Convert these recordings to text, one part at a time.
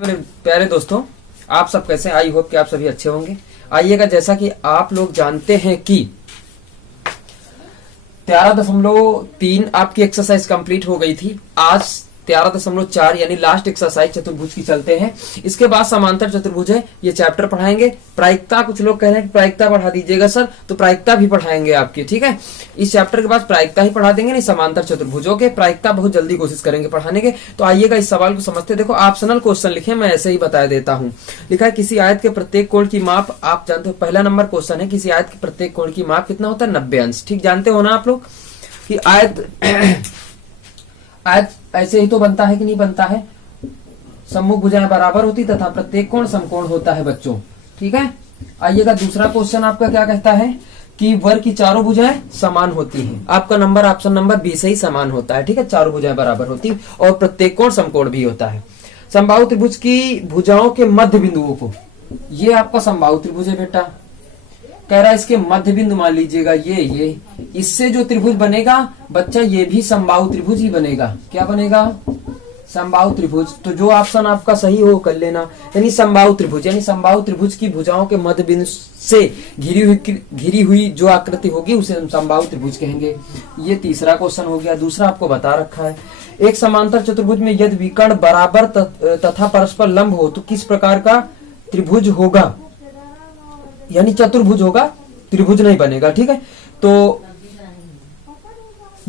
मेरे प्यारे दोस्तों, आप सब कैसे? आई होप कि आप सभी अच्छे होंगे। आइएगा, जैसा कि आप लोग जानते हैं कि 13.3 आपकी एक्सरसाइज कंप्लीट हो गई थी। आज 13.4 यानी लास्ट एक्सरसाइज चतुर्भुज की चलते हैं। इसके बाद समांतर चतुर्भुज है, ये चैप्टर पढ़ाएंगे। प्रायिकता, कुछ लोग कह रहे हैं कि प्रायिकता पढ़ा दीजिएगा सर, तो प्रायिकता भी पढ़ाएंगे आपकी, ठीक है। इस चैप्टर के बाद प्रायिकता ही पढ़ा देंगे, नहीं समांतर चतुर्भुजों के प्रायिकता बहुत जल्दी कोशिश करेंगे पढ़ाने के। तो आइएगा इस सवाल को समझते। देखो, ऑप्शनल क्वेश्चन लिखे, मैं ऐसे ही बता देता हूँ। लिखा है किसी आयत के प्रत्येक कोण की माप, आप जानते हो पहला नंबर क्वेश्चन है, किसी आयत के प्रत्येक कोण की माप कितना होता है? 90 अंश। ठीक, जानते हो ना आप लोग कि आयत ऐसे ही तो बनता है कि नहीं बनता है? सम्मुख भुजाएं बराबर होती तथा प्रत्येक कोण समकोण होता है बच्चों, ठीक है। आइएगा, दूसरा क्वेश्चन आपका क्या कहता है कि वर्ग की चारों भुजाएं समान होती हैं। आपका नंबर ऑप्शन नंबर बी से ही समान होता है, ठीक है। चारों भुजाएं बराबर होती और प्रत्येक कोण समकोण भी होता है। समबाहु त्रिभुज की भुजाओं के मध्य बिंदुओं को, ये आपका समबाहु त्रिभुज है बेटा, कह रहा है इसके मध्य बिंदु मान लीजिएगा ये इससे जो त्रिभुज बनेगा बच्चा, ये भी समबाहु त्रिभुज ही बनेगा। क्या बनेगा? समबाहु त्रिभुज। तो जो ऑप्शन आपका सही हो कर लेना, यानी समबाहु त्रिभुज, यानी समबाहु त्रिभुज की भुजाओं के मध्य बिंदु से घिरी हुई जो आकृति होगी उसे हम समबाहु त्रिभुज कहेंगे। ये तीसरा क्वेश्चन हो गया। दूसरा आपको बता रखा है, एक समांतर चतुर्भुज में यदि विकर्ण बराबर तथा परस्पर लंब हो तो किस प्रकार का त्रिभुज होगा? यानी चतुर्भुज होगा, त्रिभुज नहीं बनेगा, ठीक है। तो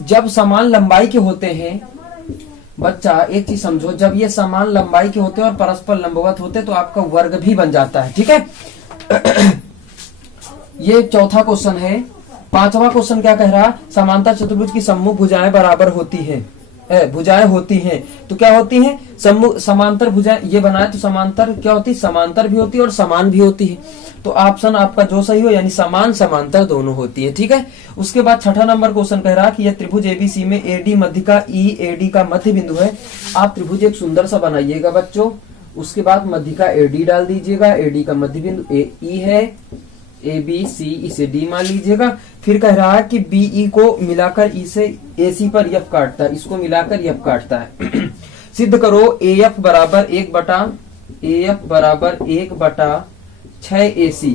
जब समान लंबाई के होते हैं बच्चा, एक चीज समझो, जब ये समान लंबाई के होते हैं और परस्पर लंबवत होते हैं तो आपका वर्ग भी बन जाता है, ठीक है। ये चौथा क्वेश्चन है। पांचवा क्वेश्चन क्या कह रहा? समांतर चतुर्भुज की सम्मुख भुजाएं बराबर होती हैं, भुजाएं होती हैं तो क्या होती हैं? सम्मुख समांतर भुजाएं, ये बनाए तो समांतर क्या होती? समांतर भी होती है और समान भी होती है। तो ऑप्शन आपका जो सही हो, यानी समान समांतर दोनों होती है, ठीक है। उसके बाद छठा नंबर क्वेश्चन कह रहा कि यह त्रिभुज एबीसी में एडी मध्य का ई एडी का मध्य बिंदु है। आप त्रिभुज एक सुंदर सा बनाइएगा बच्चों, उसके बाद मध्य का एडी डाल दीजिएगा, एडी का मध्य बिंदु ई है, ए बी सी, इसे डी मान लीजिएगा। फिर कह रहा है कि बीई को मिलाकर ई से एसी पर एफ काटता है, इसको मिलाकर एफ काटता है। सिद्ध करो एफ बराबर 1/6AC,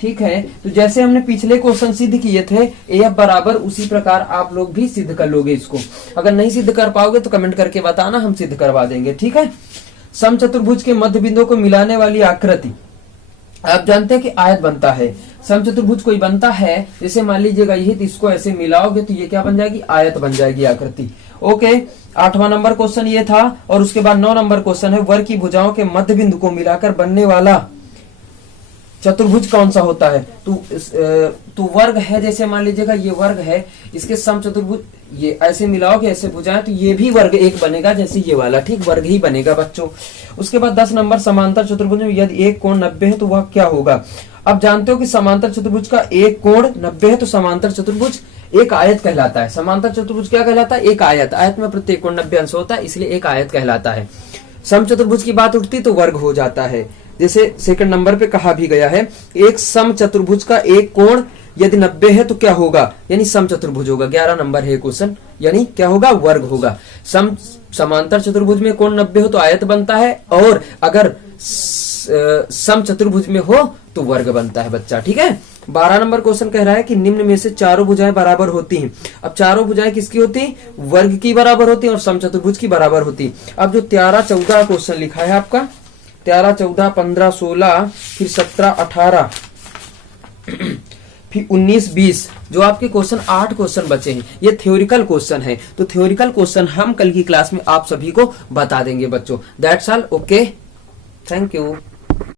ठीक है। तो जैसे हमने पिछले क्वेश्चन सिद्ध किए थे एफ बराबर, उसी प्रकार आप लोग भी सिद्ध कर लोगे इसको। अगर नहीं सिद्ध कर पाओगे तो कमेंट करके बताना, हम सिद्ध करवा देंगे, ठीक है। समचतुर्भुज के मध्य बिंदुओं को मिलाने वाली आकृति, आप जानते हैं कि आयत बनता है। समचतुर्भुज कोई बनता है, जैसे मान लीजिएगा यही, तो इसको ऐसे मिलाओगे तो ये क्या बन जाएगी? आयत बन जाएगी आकृति। ओके, 8वां नंबर क्वेश्चन ये था। और उसके बाद 9 नंबर क्वेश्चन है, वर्ग की भुजाओं के मध्य बिंदु को मिलाकर बनने वाला चतुर्भुज कौन सा होता है? तो वर्ग है, जैसे मान लीजिएगा ये वर्ग है, इसके समचतुर्भुज ये ऐसे मिलाओगे, ऐसे भुजाएं, तो ये भी वर्ग एक बनेगा जैसे ये वाला, ठीक, वर्ग ही बनेगा बच्चों। उसके बाद 10 नंबर, समांतर चतुर्भुज में यदि एक कोण 90 है तो वह क्या होगा? अब जानते हो कि समांतर चतुर्भुज का एक कोण 90 है तो समांतर चतुर्भुज एक आयत कहलाता है। समांतर चतुर्भुज क्या कहलाता है? एक आयत। आयत में प्रत्येक कोण 90 अंश होता है, इसलिए एक आयत कहलाता है। समचतुर्भुज की बात उठती तो वर्ग हो जाता है। जैसे सेकंड नंबर पे कहा भी गया है, एक समचतुर्भुज का एक कोण यदि 90 है तो क्या होगा? यानी समचतुर्भुज होगा। 11 नंबर है क्वेश्चन, यानी क्या होगा? वर्ग होगा। समांतर चतुर्भुज में कोण 90 हो तो आयत बनता है, और अगर समचतुर्भुज में हो तो वर्ग बनता है बच्चा, ठीक है। 12 नंबर क्वेश्चन कह रहा है कि निम्न में से चारों भुजाएं बराबर होती हैं। अब चारों भुजाएं किसकी होती हैं? वर्ग की बराबर होती हैं और समचतुर्भुज की बराबर होती हैं। अब जो 13-14 क्वेश्चन लिखा है आपका, 13, 14, 15, 16, फिर 17, 18, फिर 19, 20, जो आपके क्वेश्चन 8 क्वेश्चन बचे हैं, ये थ्योरिकल क्वेश्चन है। तो थ्योरिकल क्वेश्चन हम कल की क्लास में आप सभी को बता देंगे बच्चों। That's all. Okay, thank you.